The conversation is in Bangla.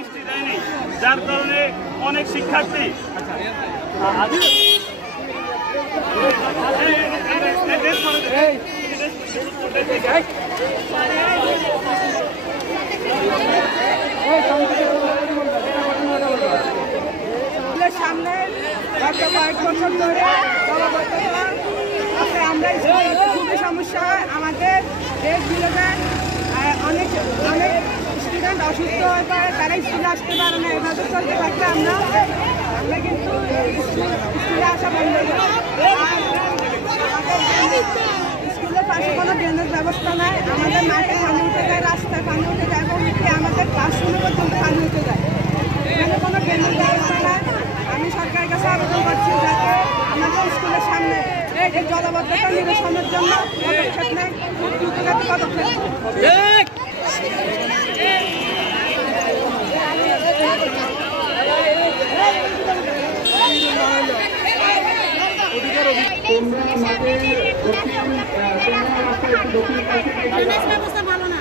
বৃষ্টি দেয়নি, যার কারণে অনেক শিক্ষার্থী সামনে গত কয়েক বছর ধরে আমরা খুবই সমস্যা হয়। আমাদের দেশগুলোতে অনেক স্টুডেন্ট অসুস্থ হয়ে পড়ে, তারা স্কুলে আসতে পারে না। এভাবে চলতে থাকলে আমরা কিন্তু স্কুলে আসা বন্ধ করি। স্কুলের পাশে কোনো ড্রেনেজ ব্যবস্থা নাই, আমাদের মাঠে পানি উঠে যায়, রাস্তায় পানি উঠে যায় এবং আমাদের ক্লাসরুমে পর্যন্ত পানি উঠে যায়। এখানে কোনো ড্রেনেজ ব্যবস্থা নাই। আমি সরকারের কাছে আবেদন করছি যাতে আমাদের স্কুলের সামনে এই জলাবদ্ধতা নিরসনের জন্য পদক্ষেপ নেয়, খুব দ্রুতগতি পদক্ষেপ। ব্যবস্থা ভালো না।